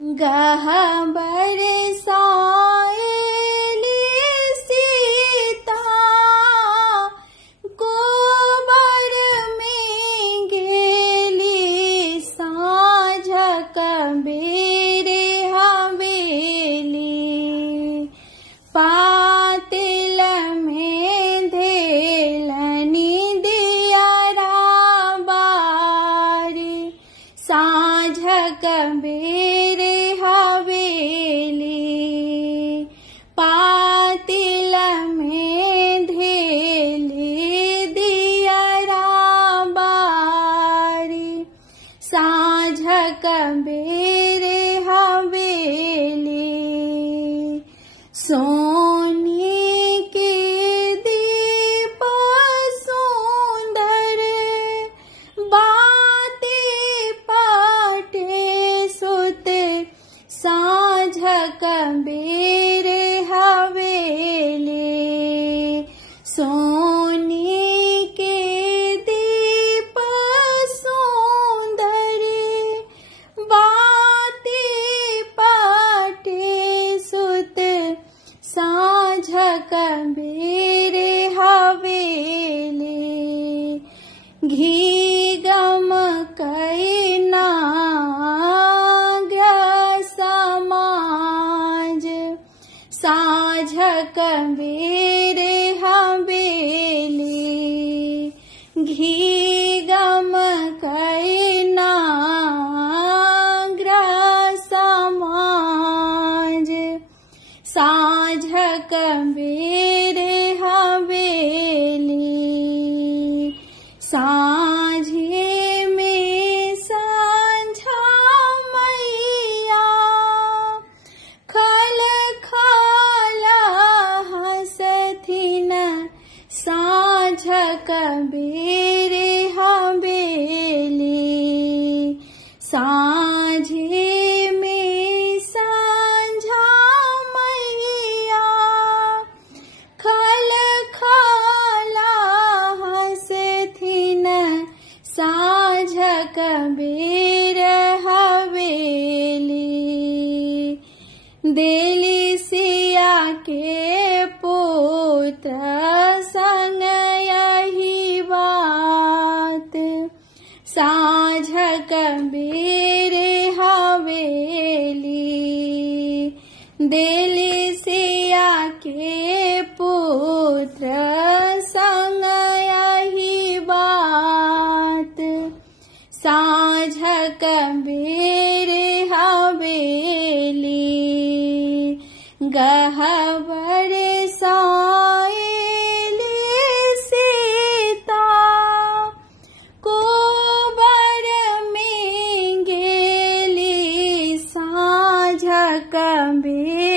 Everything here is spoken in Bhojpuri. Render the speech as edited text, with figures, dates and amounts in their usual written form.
गहबर सायली सीता कोबर में गेली साँझ कबीरे हवेली पातिल में धेलनी दियारा बारी साँझ कबीरे हवेली पातिल में धेली दियारा बारी साँझ कबीरे हवेली सोनी के दीप सुंदर बाती पाटे सुते साँझ कबीरे हवेली सोनी के दीप सुंदर बाती पाटे सुते साँझ कबीरे हवेली घी गम कैना समाज साँझ कबीरे हवेली घी गम कैना समाज साँझ कबीरे हवेली साँझे में संझा मैया खल खाला हंसथिन साँझ कबीरे हवेली साँझे में संझा मैया खल खाला हंसथिन साँझ कबीरे हवेली देली सिया के पुत्र संग यही बात साँझ कबीरे हवेली देली सिया के पुत्र संग यही बात साँझ कबीरे हवेली गहबर सायली सीता कोबर में गेली साँझ कबीरे